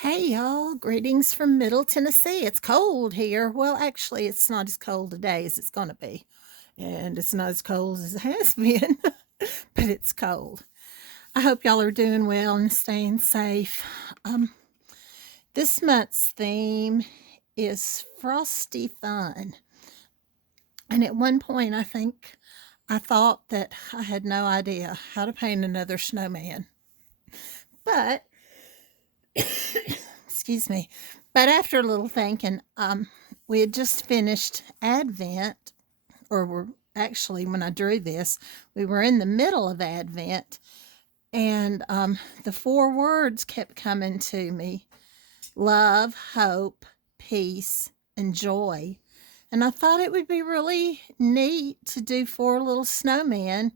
Hey y'all, greetings from Middle Tennessee. It's cold here. Well, actually, it's not as cold today as it's going to be. And it's not as cold as it has been, but it's cold. I hope y'all are doing well and staying safe. Um, this month's theme is frosty fun. And at one point, I thought that I had no idea how to paint another snowman. But excuse me. But after a little thinking, we had just finished Advent, or we're actually, when I drew this, we were in the middle of Advent, and the four words kept coming to me: love, hope, peace, and joy. And I thought it would be really neat to do four little snowmen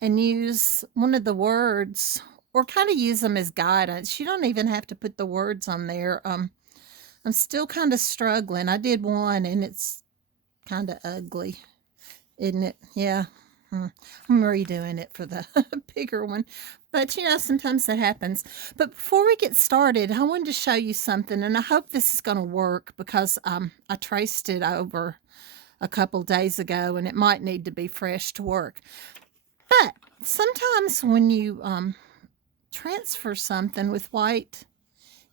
and use one of the words or kind of use them as guidance. You don't even have to put the words on there. I'm still kind of struggling. I did one and it's kind of ugly, isn't it? Yeah. I'm redoing it for the bigger one. But sometimes that happens. But before we get started, I wanted to show you something, and I hope this is going to work because I traced it over a couple days ago and it might need to be fresh to work. But sometimes when you transfer something with white,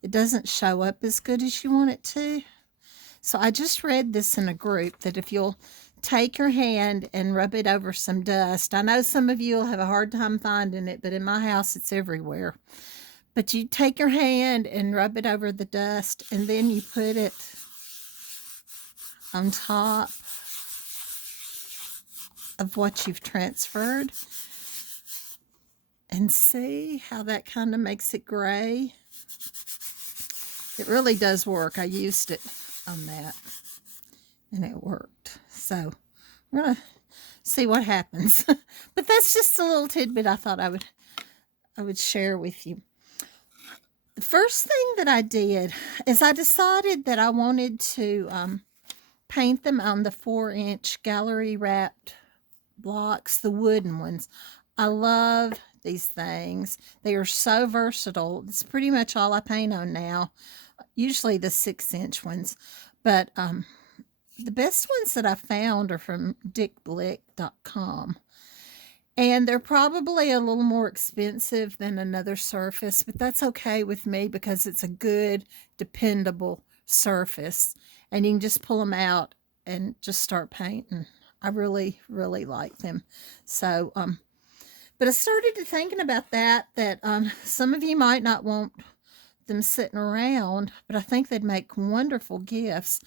it doesn't show up as good as you want it to. So I just read this in a group that if you'll take your hand and rub it over some dust, I know some of you will have a hard time finding it, but in my house it's everywhere. But you take your hand and rub it over the dust, and then you put it on top of what you've transferred, and see how that kind of makes it gray. It really does work. I used it on that and it worked. So we're going to see what happens. But that's just a little tidbit I thought I would share with you. The first thing that I did is I decided that I wanted to paint them on the 4-inch gallery wrapped blocks, the wooden ones. I love these things. They are so versatile. It's pretty much all I paint on now, usually the 6-inch ones. But the best ones that I found are from dickblick.com. And they're probably a little more expensive than another surface, but that's okay with me because it's a good, dependable surface. And you can just pull them out and just start painting. I really, really like them. So, but I started to thinking about that some of you might not want them sitting around, but I think they'd make wonderful gifts.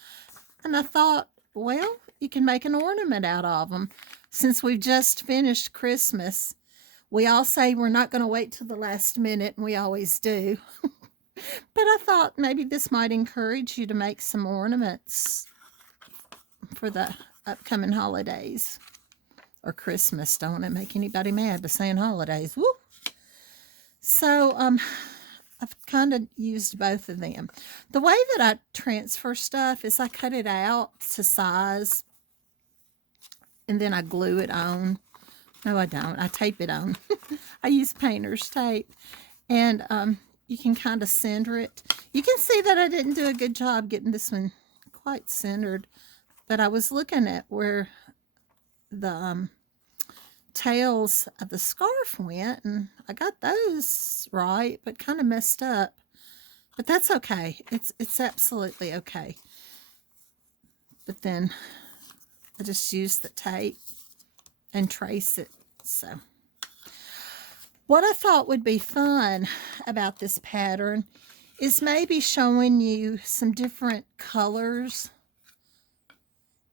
And I thought, well, you can make an ornament out of them. Since we've just finished Christmas, we all say we're not going to wait till the last minute, and we always do. But I thought maybe this might encourage you to make some ornaments for the upcoming holidays or Christmas. Don't want to make anybody mad by saying holidays. Woo! So, I've kind of used both of them. The way that I transfer stuff is I cut it out to size and then I glue it on. No, I don't. I tape it on. I use painter's tape. And you can kind of center it. You can see that I didn't do a good job getting this one quite centered. But I was looking at where the tails of the scarf went, and I got those right, but kind of messed up. But that's okay. It's absolutely okay. But then I just use the tape and trace it. So what I thought would be fun about this pattern is maybe showing you some different colors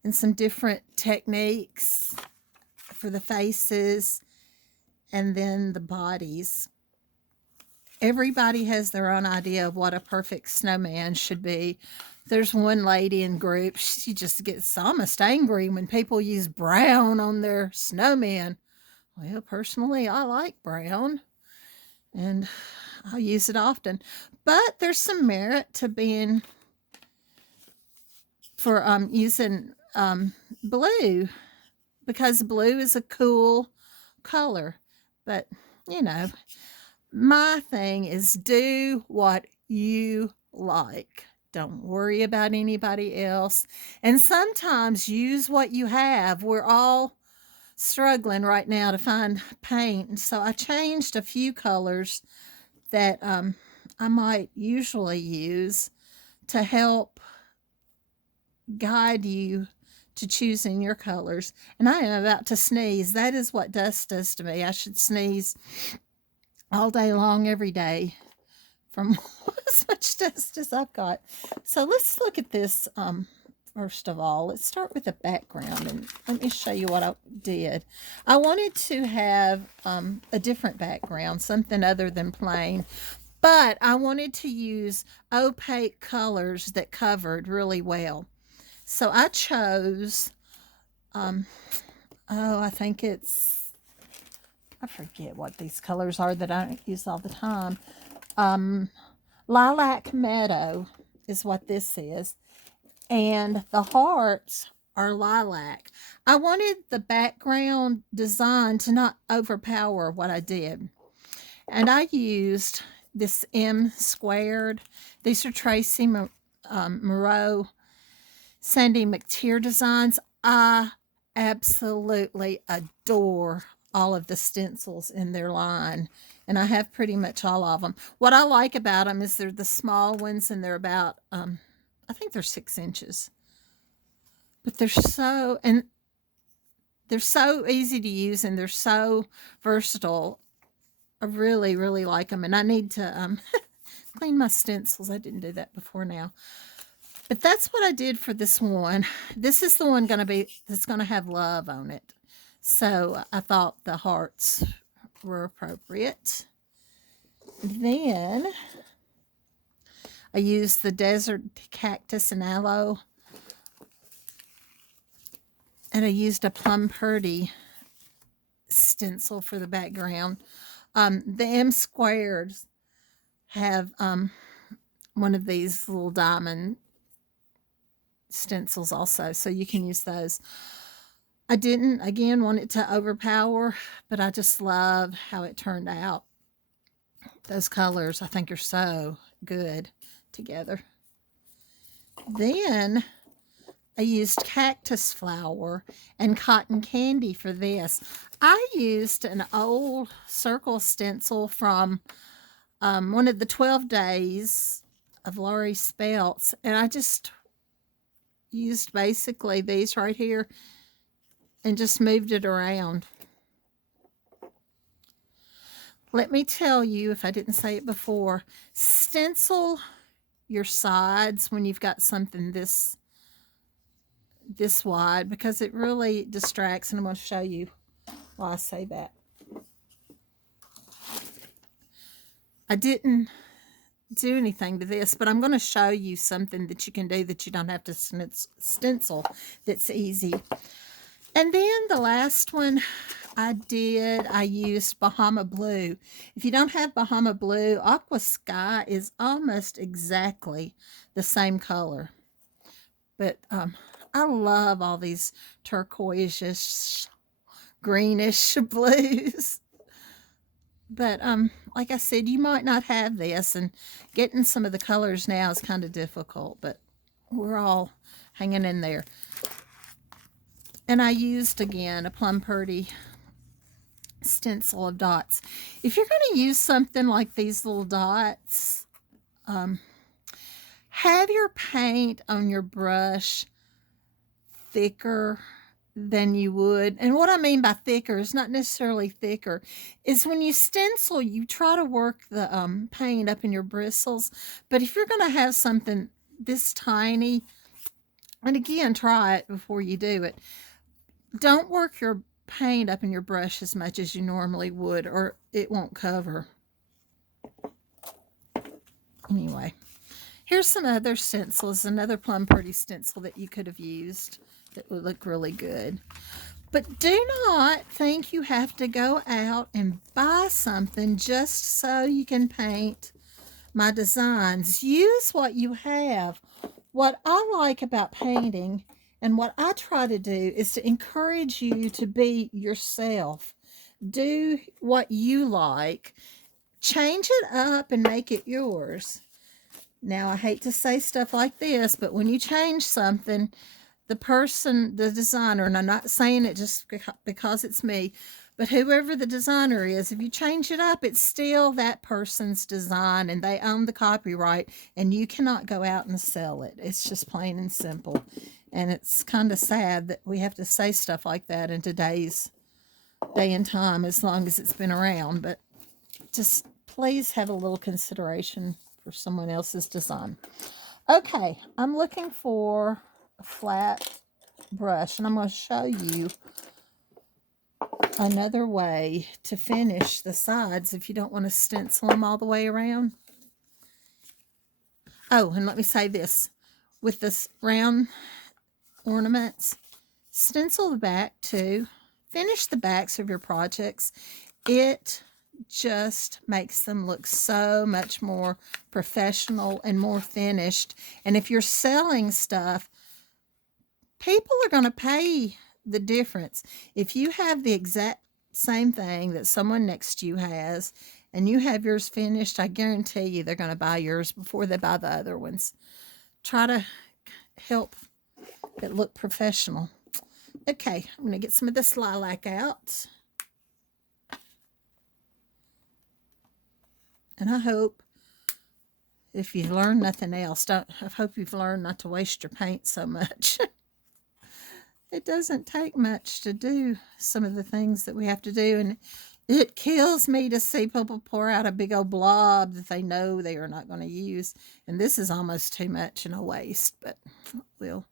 and some different techniques for the faces and then the bodies. Everybody has their own idea of what a perfect snowman should be. There's one lady in group, she just gets almost angry when people use brown on their snowman. Well, personally, I like brown and I use it often. But there's some merit to being for using blue, because blue is a cool color. But, my thing is do what you like. Don't worry about anybody else. And sometimes use what you have. We're all struggling right now to find paint. And so I changed a few colors that I might usually use to help guide you to choosing your colors. And I am about to sneeze. That is what dust does to me. I should sneeze all day long, every day, from as much dust as I've got. So let's look at this first of all. Let's start with the background, and let me show you what I did. I wanted to have a different background, something other than plain, but I wanted to use opaque colors that covered really well. So I chose, I think it's, I forget what these colors are that I don't use all the time. Lilac Meadow is what this is. And the hearts are lilac. I wanted the background design to not overpower what I did. And I used this M squared. These are Tracy Moreau, Sandy McTeer designs. I absolutely adore all of the stencils in their line, and I have pretty much all of them. What I like about them is they're the small ones, and they're about I think they're 6 inches, but they're so easy to use, and they're so versatile. I really, really like them, and I need to clean my stencils. I didn't do that before now. But that's what I did for this one. This is the one that's going to have love on it. So I thought the hearts were appropriate. Then I used the desert cactus and aloe. And I used a Plum Purdy stencil for the background. The M squares have one of these little diamond stencils also, so you can use those. I didn't, again, want it to overpower, but I just love how it turned out. Those colors, I think, are so good together. Then I used cactus flower and cotton candy for this. I used an old circle stencil from one of the 12 days of Laurie Speltz, and I just used basically these right here and just moved it around. Let me tell you, if I didn't say it before, stencil your sides when you've got something this wide, because it really distracts, and I'm going to show you why I say that. I didn't do anything to this, but I'm going to show you something that you can do that you don't have to stencil, that's easy. And then the last one I used Bahama Blue. If you don't have Bahama Blue, Aqua Sky is almost exactly the same color. But I love all these turquoise-ish, greenish blues. But like I said, you might not have this, and getting some of the colors now is kind of difficult, but we're all hanging in there. And I used, again, a Plum Purdy stencil of dots. If you're going to use something like these little dots, have your paint on your brush thicker than you would. And what I mean by thicker is not necessarily thicker, is when you stencil, you try to work the paint up in your bristles. But if you're going to have something this tiny, and again, try it before you do it, don't work your paint up in your brush as much as you normally would, or it won't cover. Anyway, here's some other stencils, another Plum Purdy stencil that you could have used that would look really good. But do not think you have to go out and buy something just so you can paint my designs. Use what you have. What I like about painting, and what I try to do, is to encourage you to be yourself. Do what you like. Change it up and make it yours. Now, I hate to say stuff like this, but when you change something, the person, the designer, and I'm not saying it just because it's me, but whoever the designer is, if you change it up, it's still that person's design and they own the copyright and you cannot go out and sell it. It's just plain and simple. And it's kind of sad that we have to say stuff like that in today's day and time, as long as it's been around. But just please have a little consideration for someone else's design. Okay, I'm looking for a flat brush, and I'm going to show you another way to finish the sides if you don't want to stencil them all the way around. Oh, and let me say this. With this round ornaments, stencil the back too. Finish the backs of your projects. It just makes them look so much more professional and more finished. And if you're selling stuff, people are going to pay the difference. If you have the exact same thing that someone next to you has and you have yours finished, I guarantee you they're going to buy yours before they buy the other ones. Try to help it look professional. Okay, I'm going to get some of this lilac out. And I hope, if you learn nothing else, I hope you've learned not to waste your paint so much. It doesn't take much to do some of the things that we have to do, and it kills me to see people pour out a big old blob that they know they are not going to use. And this is almost too much and a waste, but we'll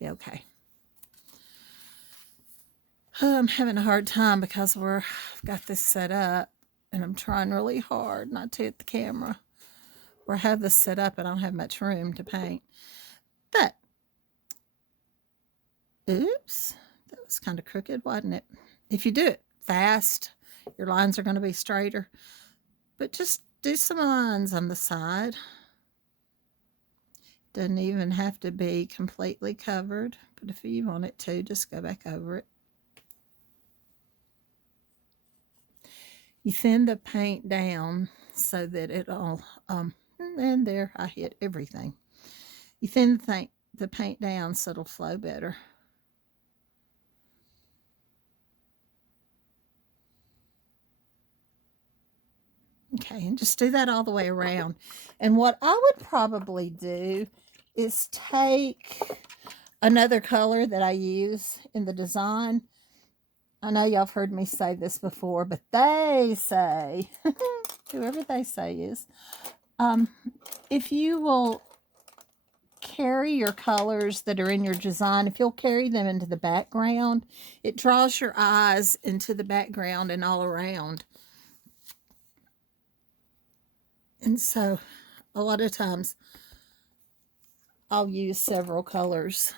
be okay. I'm having a hard time because I've got this set up, and I'm trying really hard not to hit the camera. Where I have this set up, and I don't have much room to paint. But, oops, that was kind of crooked, wasn't it? If you do it fast, your lines are going to be straighter. But just do some lines on the side. Doesn't even have to be completely covered, but if you want it to, just go back over it. You thin the paint down so that it all, and there I hit everything. You thin the paint down so it'll flow better. Okay, and just do that all the way around. And what I would probably do is take another color that I use in the design. I know y'all have heard me say this before, but they say, whoever they say is, if you will carry your colors that are in your design, if you'll carry them into the background, it draws your eyes into the background and all around. And so a lot of times I'll use several colors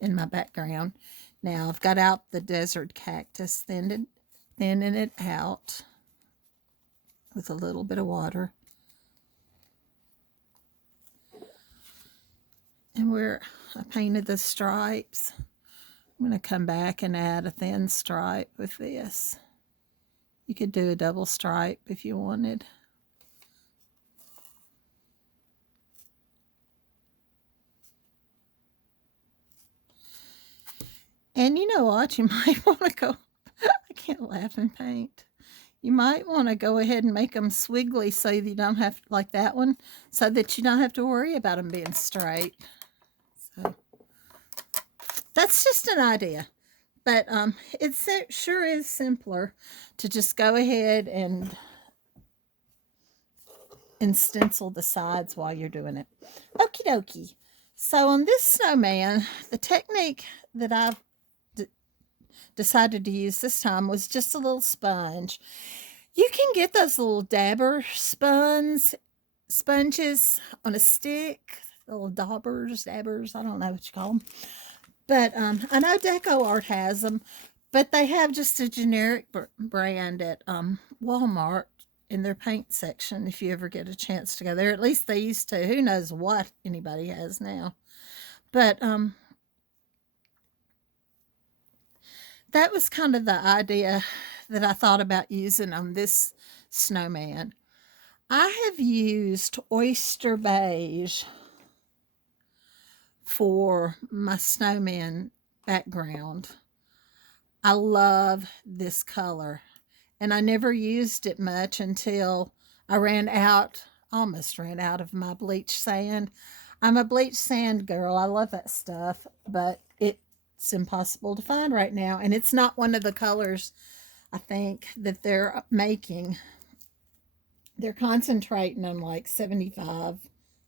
in my background. Now I've got out the desert cactus, thinning it out with a little bit of water. And where I painted the stripes, I'm going to come back and add a thin stripe with this. You could do a double stripe if you wanted. And you know what? You might want to go, I can't laugh and paint. You might want to go ahead and make them swiggly so that you don't have, like that one, so that you don't have to worry about them being straight. So that's just an idea. But it sure is simpler to just go ahead and stencil the sides while you're doing it. Okie dokie. So on this snowman, the technique that I've decided to use this time was just a little sponge. You can get those little dabber sponges on a stick, little dabbers, I don't know what you call them. But I know Deco Art has them, but they have just a generic brand at Walmart in their paint section if you ever get a chance to go there. At least they used to. Who knows what anybody has now. But that was kind of the idea that I thought about using on this snowman. I have used oyster beige for my snowman background. I love this color, and I never used it much until I almost ran out of my bleach sand. I'm a bleach sand girl. I love that stuff, but it's impossible to find right now, and it's not one of the colors I think that they're making. They're concentrating on like 75. I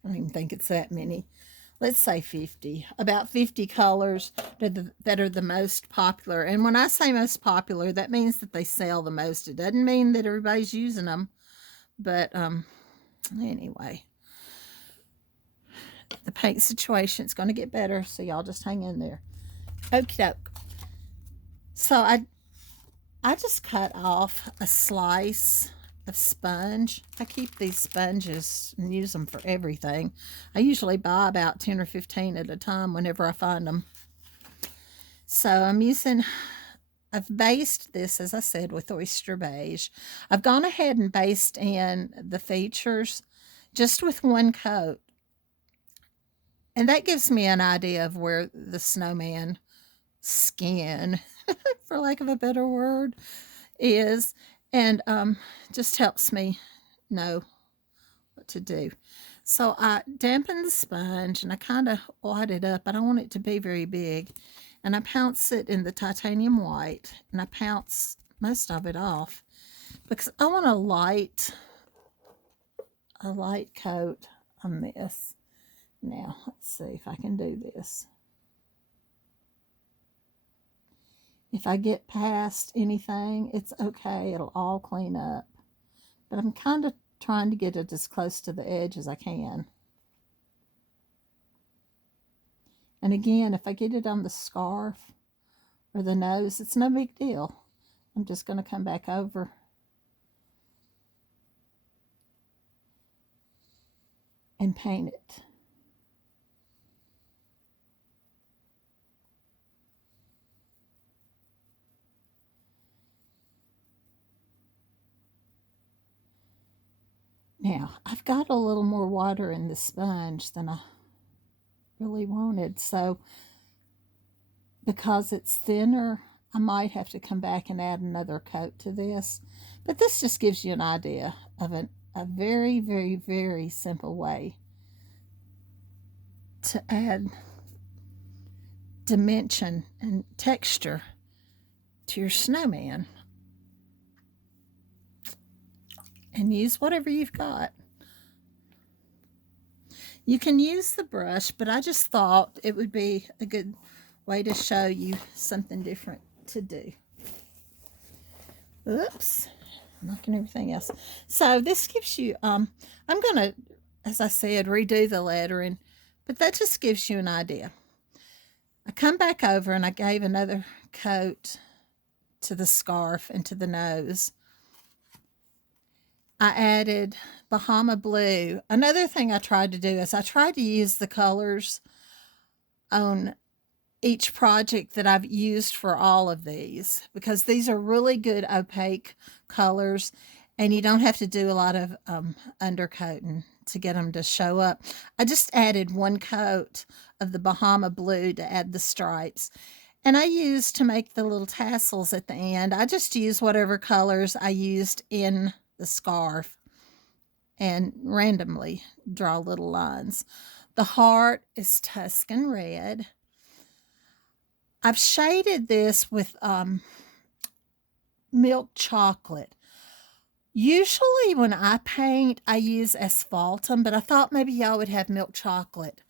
don't even think it's that many. Let's say 50. About 50 colors that are the most popular. And when I say most popular, that means that they sell the most. It doesn't mean that everybody's using them. But anyway, the paint situation is going to get better, so y'all just hang in there. Okie doke. So I just cut off a slice of sponge. I keep these sponges and use them for everything. I usually buy about 10 or 15 at a time whenever I find them. So I've based this, as I said, with oyster beige. I've gone ahead and based in the features just with one coat. And that gives me an idea of where the snowman skin, for lack of a better word, is, and just helps me know what to do. So I dampen the sponge and I kind of wad it up. I don't want it to be very big. And I pounce it in the titanium white, and I pounce most of it off because I want a light coat on this. Now, let's see if I can do this. If I get past anything, it's okay. It'll all clean up. But I'm kind of trying to get it as close to the edge as I can. And again, if I get it on the scarf or the nose, it's no big deal. I'm just going to come back over and paint it. Now, I've got a little more water in the sponge than I really wanted, so because it's thinner, I might have to come back and add another coat to this. But this just gives you an idea of a very, very, very simple way to add dimension and texture to your snowman. And use whatever you've got. You can use the brush, but I just thought it would be a good way to show you something different to do. Oops, knocking everything else. So this gives you, I'm going to, as I said, redo the lettering, but that just gives you an idea. I come back over and I gave another coat to the scarf and to the nose. I added Bahama Blue. Another thing I tried to do is I tried to use the colors on each project that I've used for all of these, because these are really good opaque colors and you don't have to do a lot of undercoating to get them to show up. I just added one coat of the Bahama Blue to add the stripes. And I used to make the little tassels at the end. I just used whatever colors I used in the scarf and randomly draw little lines. The heart is Tuscan red. I've shaded this with milk chocolate. Usually when I paint, I use asphaltum, but I thought maybe y'all would have milk chocolate.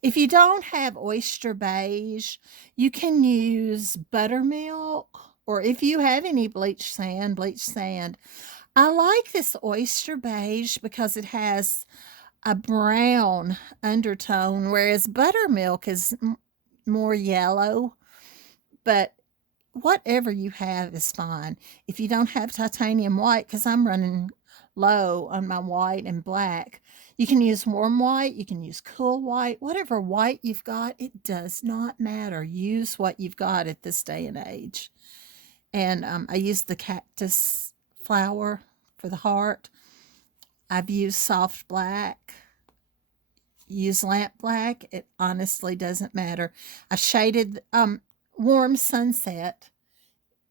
If you don't have oyster beige, you can use buttermilk, or if you have any bleach sand. I like this oyster beige because it has a brown undertone, whereas buttermilk is more yellow. But whatever you have is fine. If you don't have titanium white, because I'm running low on my white and black, you can use warm white, you can use cool white, whatever white you've got, it does not matter. Use what you've got at this day and age. And I used the cactus flower for the heart. I've used soft black, use lamp black. It honestly doesn't matter. I shaded, warm sunset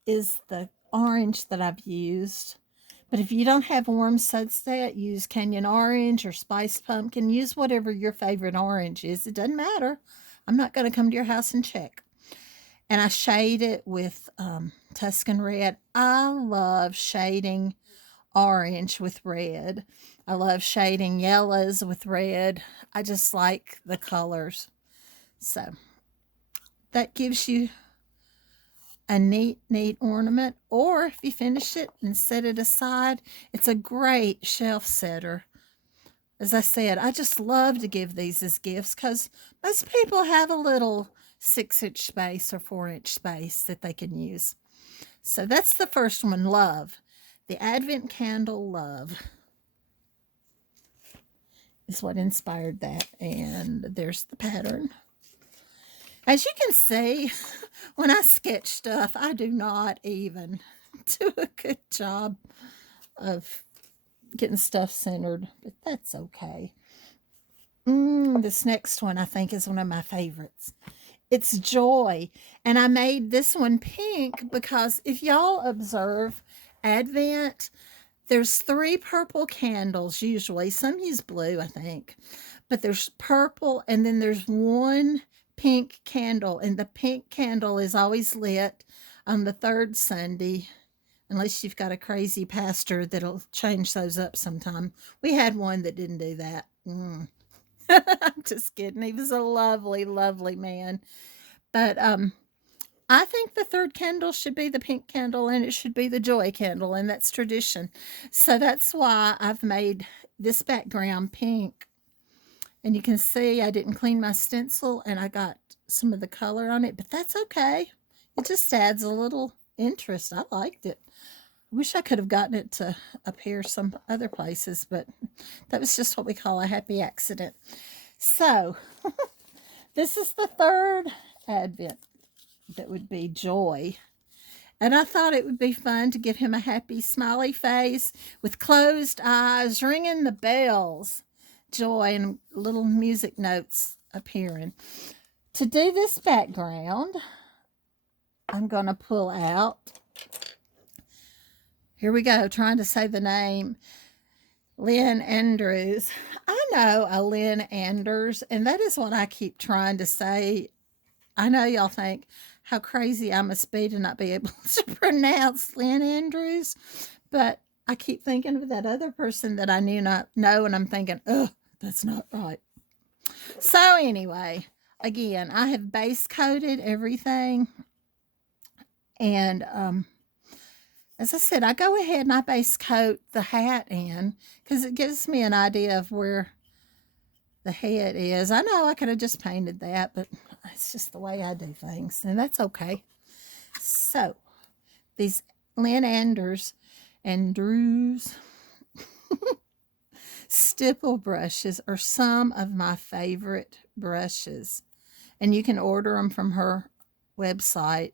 is the orange that I've used. But if you don't have warm sunset, use Canyon Orange or Spiced Pumpkin. Use whatever your favorite orange is. It doesn't matter. I'm not going to come to your house and check. And I shade it with Tuscan Red. I love shading orange with red. I love shading yellows with red. I just like the colors. So that gives you a neat ornament. Or if you finish it and set it aside, it's a great shelf setter. As I said, I just love to give these as gifts because most people have a little 6-inch space or 4-inch space that they can use. So that's the first one, Love. The Advent candle Love is what inspired that. And there's the pattern. As you can see, when I sketch stuff, I do not even do a good job of getting stuff centered, but that's okay. This next one I think is one of my favorites. It's Joy, and I made this one pink because if y'all observe Advent, there's 3 purple candles usually. Some use blue, I think, but there's purple, and then there's 1 pink candle, and the pink candle is always lit on the 3rd Sunday, unless you've got a crazy pastor that'll change those up sometime. We had one that didn't do that. I'm just kidding. He was a lovely, lovely man. But I think the 3rd candle should be the pink candle, and it should be the joy candle, and that's tradition. So that's why I've made this background pink. And you can see I didn't clean my stencil, and I got some of the color on it, but that's okay. It just adds a little interest. I liked it. I wish I could have gotten it to appear some other places, but that was just what we call a happy accident. So, this is the 3rd Advent. That would be Joy. And I thought it would be fun to give him a happy smiley face with closed eyes, ringing the bells. Joy, and little music notes appearing. To do this background, I'm going to pull out, here we go, trying to say the name, Lynn Andrews. I know a Lynn Anders, and that is what I keep trying to say. I know y'all think how crazy I must be to not be able to pronounce Lynn Andrews, but I keep thinking of that other person that I not know, and I'm thinking, oh, that's not right. So anyway, again, I have base coated everything, and as I said, I go ahead and I base coat the hat in because it gives me an idea of where the head is. I know I could have just painted that, but it's just the way I do things, and that's okay. So these Lynn Andrews stipple brushes are some of my favorite brushes, and you can order them from her website,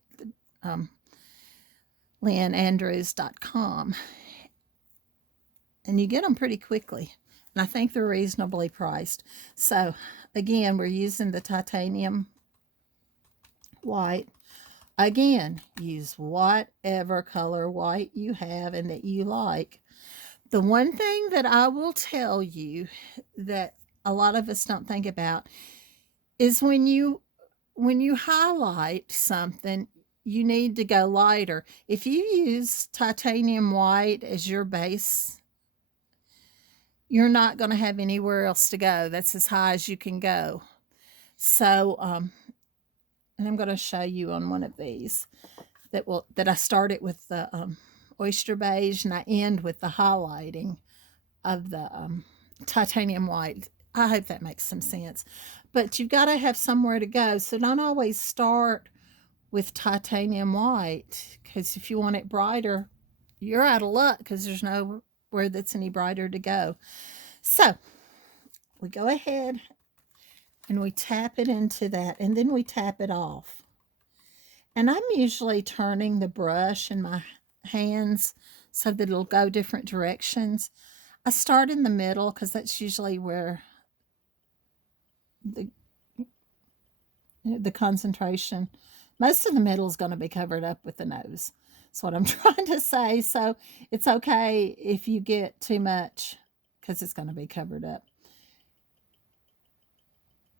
lynnandrews.com, and you get them pretty quickly, and I think they're reasonably priced. So again, we're using the titanium white. Again, use whatever color white you have and that you like. The one thing that I will tell you that a lot of us don't think about is when you highlight something, you need to go lighter. If you use titanium white as your base, you're not going to have anywhere else to go. That's as high as you can go. So, and I'm going to show you on one of these that I started with the oyster beige, and I end with the highlighting of the titanium white. I hope that makes some sense. But you've got to have somewhere to go, so don't always start with titanium white, because if you want it brighter, you're out of luck because there's nowhere that's any brighter to go. So we go ahead and we tap it into that, and then we tap it off. And I'm usually turning the brush in my hands so that it'll go different directions. I start in the middle because that's usually where the concentration, most of the middle is going to be covered up with the nose. That's what I'm trying to say. So it's okay if you get too much because it's going to be covered up.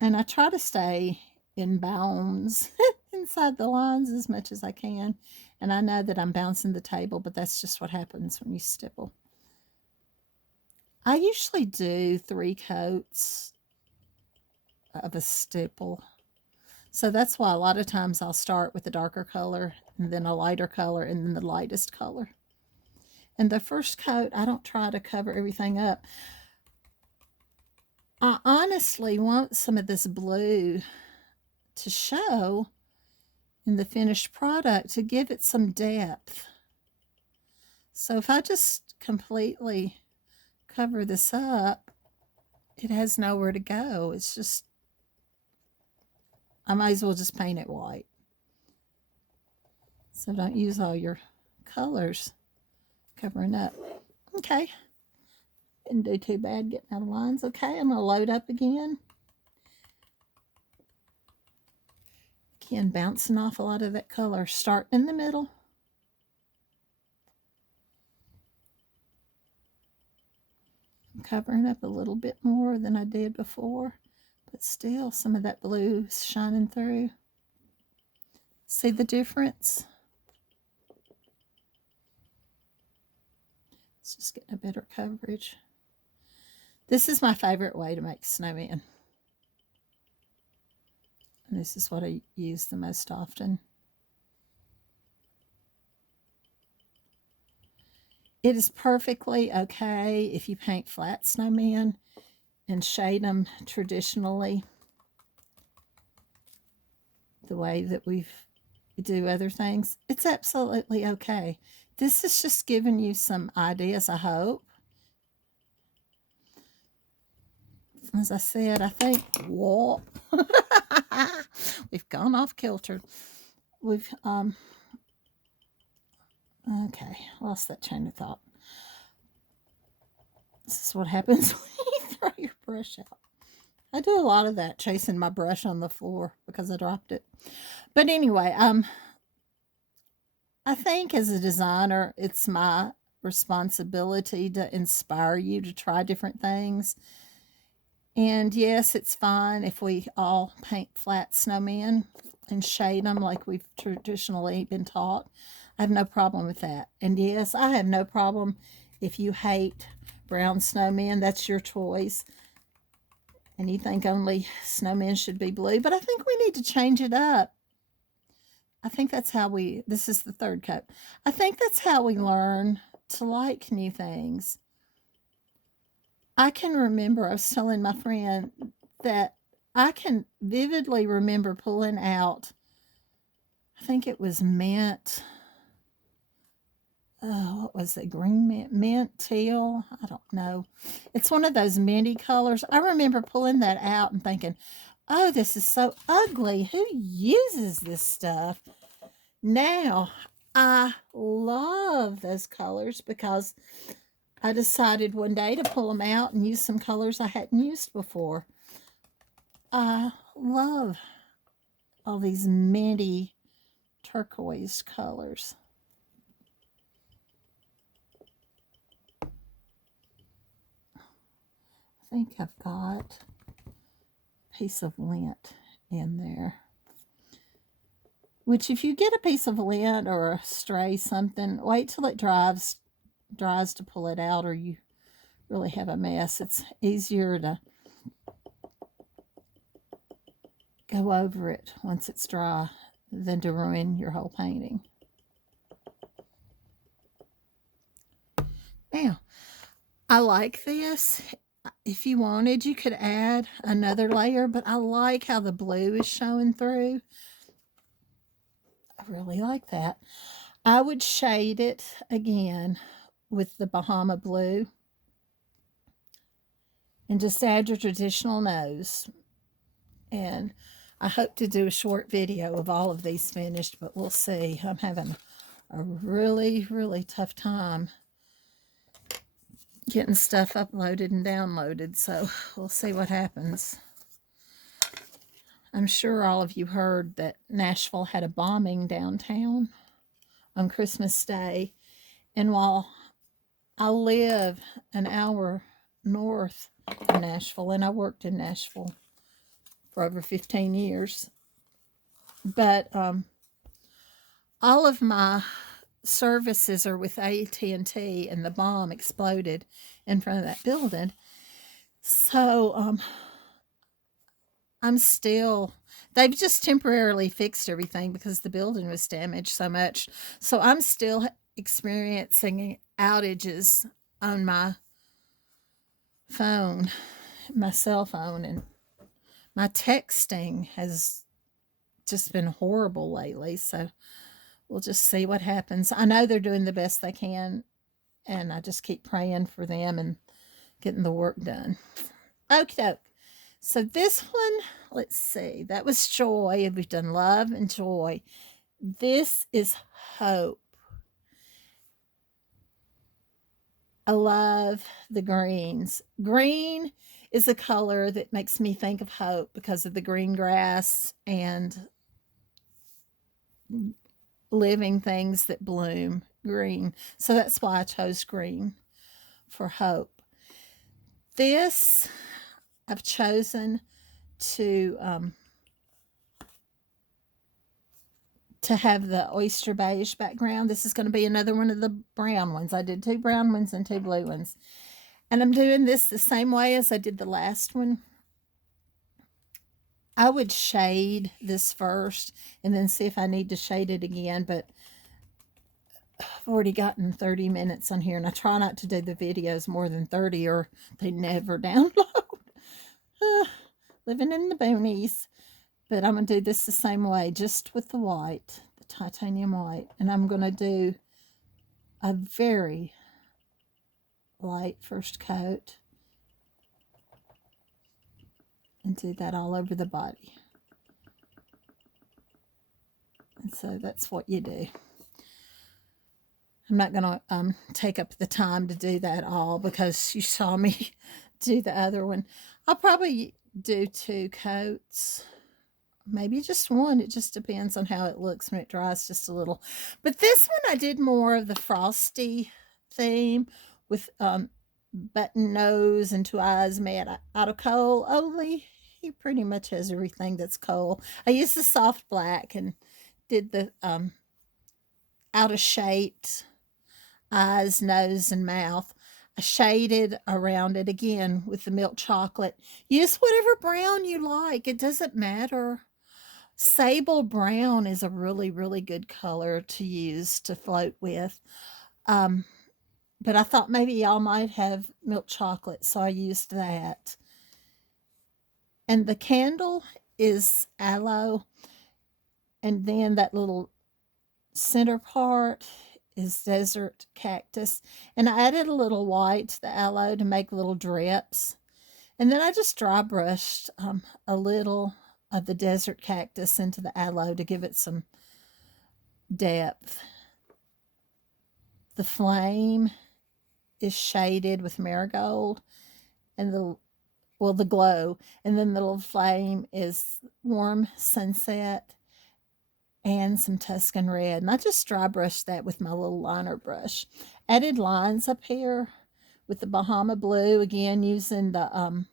And I try to stay in bounds inside the lines as much as I can. And I know that I'm bouncing the table, but that's just what happens when you stipple. I usually do 3 coats of a stipple. So that's why a lot of times I'll start with a darker color and then a lighter color and then the lightest color. And the first coat, I don't try to cover everything up. I honestly want some of this blue to show in the finished product to give it some depth. So if I just completely cover this up, it has nowhere to go. It's just, I might as well just paint it white. So don't use all your colors covering up. Okay. Didn't do too bad getting out of lines. Okay, I'm going to load up again. Again, bouncing off a lot of that color. Start in the middle. I'm covering up a little bit more than I did before, but still some of that blue is shining through. See the difference? It's just getting a better coverage. This is my favorite way to make snowmen. And this is what I use the most often. It is perfectly okay if you paint flat snowmen and shade them traditionally the way that we do other things. It's absolutely okay. This is just giving you some ideas, I hope. As I said, I think, whoa, we've gone off kilter. We've, okay, lost that chain of thought. This is what happens when you throw your brush out. I do a lot of that, chasing my brush on the floor because I dropped it. But anyway, I think as a designer, it's my responsibility to inspire you to try different things. And yes, it's fine if we all paint flat snowmen and shade them like we've traditionally been taught. I have no problem with that. And yes, I have no problem if you hate brown snowmen. That's your choice. And you think only snowmen should be blue. But I think we need to change it up. I think that's how this is the 3rd coat. I think that's how we learn to like new things. I can remember, I was telling my friend that I can vividly remember pulling out, I think it was mint, what was it, green mint, teal, I don't know. It's one of those minty colors. I remember pulling that out and thinking, oh, this is so ugly. Who uses this stuff? Now, I love those colors because I decided one day to pull them out and use some colors I hadn't used before. I love all these minty turquoise colors. I think I've got a piece of lint in there. Which if you get a piece of lint or a stray something, wait till it dries to pull it out, or you really have a mess. It's easier to go over it once it's dry than to ruin your whole painting. Now, I like this. If you wanted, you could add another layer, but I like how the blue is showing through. I really like that. I would shade it again with the Bahama blue and just add your traditional nose. And I hope to do a short video of all of these finished, but we'll see. I'm having a really, really tough time getting stuff uploaded and downloaded, so we'll see what happens. I'm sure all of you heard that Nashville had a bombing downtown on Christmas Day. And while I live an hour north of Nashville, and I worked in Nashville for over 15 years, but all of my services are with AT&T, and the bomb exploded in front of that building. So I'm still, they've just temporarily fixed everything because the building was damaged so much. So I'm still experiencing outages on my phone, my cell phone, and my texting has just been horrible lately. So we'll just see what happens. I know they're doing the best they can, and I just keep praying for them and getting the work done. Okay. So this one, let's see, that was joy. We've done love and joy. This is hope. I love the greens. Green is a color that makes me think of hope because of the green grass and living things that bloom green. So that's why I chose green for hope. This I've chosen to have the oyster beige background. This is going to be another one of the brown ones. I did 2 brown ones and 2 blue ones. And I'm doing this the same way as I did the last one. I would shade this first and then see if I need to shade it again, but I've already gotten 30 minutes on here, and I try not to do the videos more than 30 or they never download. Living in the boonies. But I'm going to do this the same way, just with the white, the titanium white. And I'm going to do a very light first coat and do that all over the body. And so that's what you do. I'm not going to take up the time to do that all because you saw me do the other one. I'll probably do 2 coats. Maybe just 1. It just depends on how it looks when it dries just a little. But this one I did more of the frosty theme with button nose and 2 eyes made out of coal. Only he pretty much has everything that's coal. I used the soft black and did the out of shaped eyes, nose, and mouth. I shaded around it again with the milk chocolate. Use whatever brown you like. It doesn't matter. Sable brown is a really, really good color to use to float with. But I thought maybe y'all might have milk chocolate, so I used that. And the candle is aloe. And then that little center part is desert cactus. And I added a little white to the aloe to make little drips. And then I just dry brushed a little of the desert cactus into the aloe to give it some depth. The flame is shaded with marigold and the glow. And then the little flame is warm sunset and some Tuscan red. And I just dry brushed that with my little liner brush. Added lines up here with the Bahama blue, again using the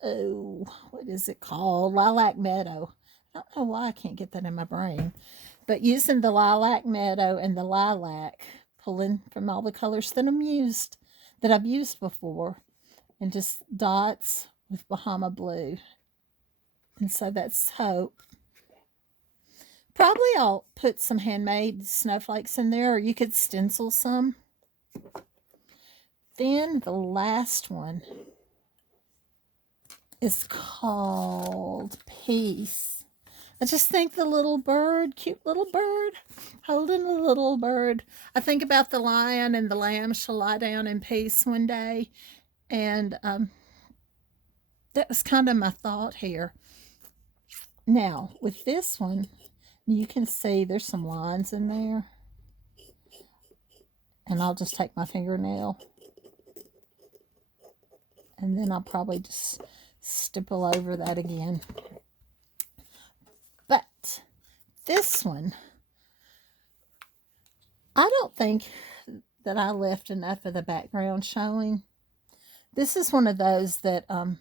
what is it called? Lilac Meadow. I don't know why I can't get that in my brain. But using the Lilac Meadow and the lilac, pulling from all the colors that I've used before, and just dots with Bahama blue. And so that's hope. Probably I'll put some handmade snowflakes in there, or you could stencil some. Then the last one is called Peace. I just think the little bird, cute little bird, holding a little bird. I think about the lion and the lamb shall lie down in peace one day. And that was kind of my thought here. Now, with this one, you can see there's some lines in there. And I'll just take my fingernail And then I'll probably just stipple over that again. But this one, I don't think that I left enough of the background showing. This is one of those that I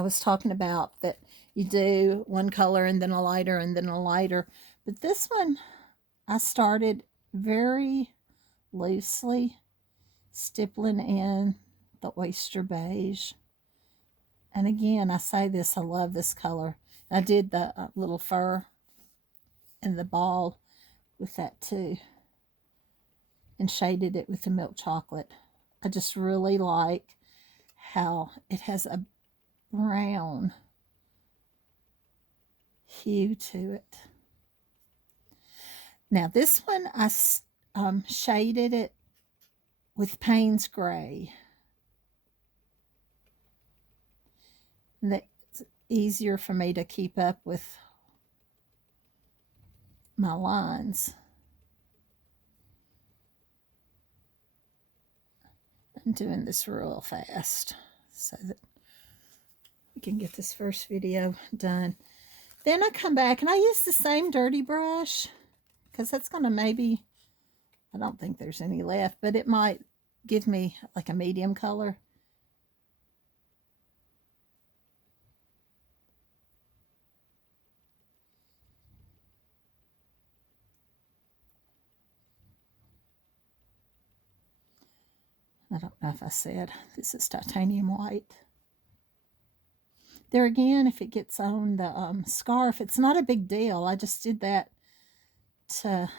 was talking about, that you do one color and then a lighter and then a lighter. But this one, I started very loosely stippling in the oyster beige. And again, I say this, I love this color. I did the little fur and the ball with that too, and shaded it with the milk chocolate. I just really like how it has a brown hue to it. Now this one, I shaded it with Payne's Gray. And that's easier for me to keep up with my lines. I'm doing this real fast so that we can get this first video done. Then I come back and I use the same dirty brush, because that's going to maybe, I don't think there's any left, but it might give me like a medium color. I don't know if I said this is titanium white. There again, if it gets on the scarf, it's not a big deal. I just did that to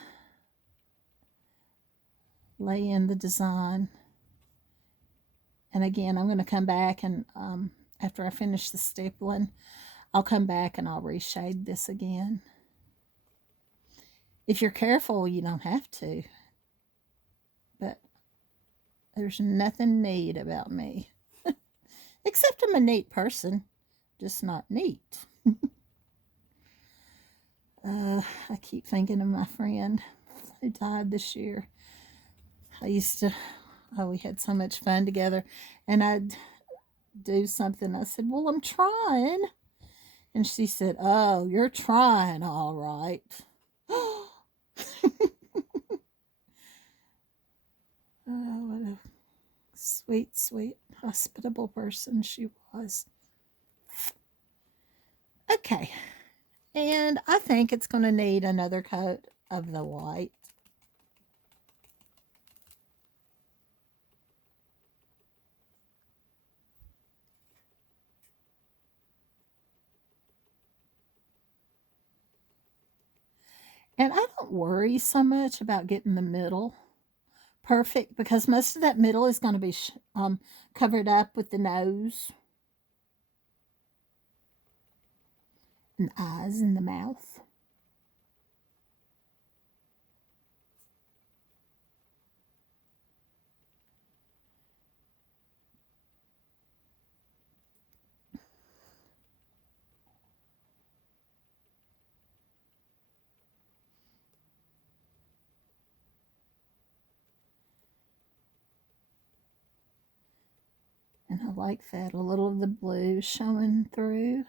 lay in the design. And again, I'm going to come back and after I finish the stippling, I'll come back and I'll reshade this again. If you're careful, you don't have to. But there's nothing neat about me. Except I'm a neat person, just not neat. I keep thinking of my friend who died this year. We had so much fun together, and I'd do something. I said, well, I'm trying. And she said, oh, you're trying, all right. Oh, what a sweet, sweet, hospitable person she was. Okay, and I think it's going to need another coat of the white. And I don't worry so much about getting the middle perfect, because most of that middle is going to be covered up with the nose and the eyes and the mouth. And I like that, a little of the blue showing through.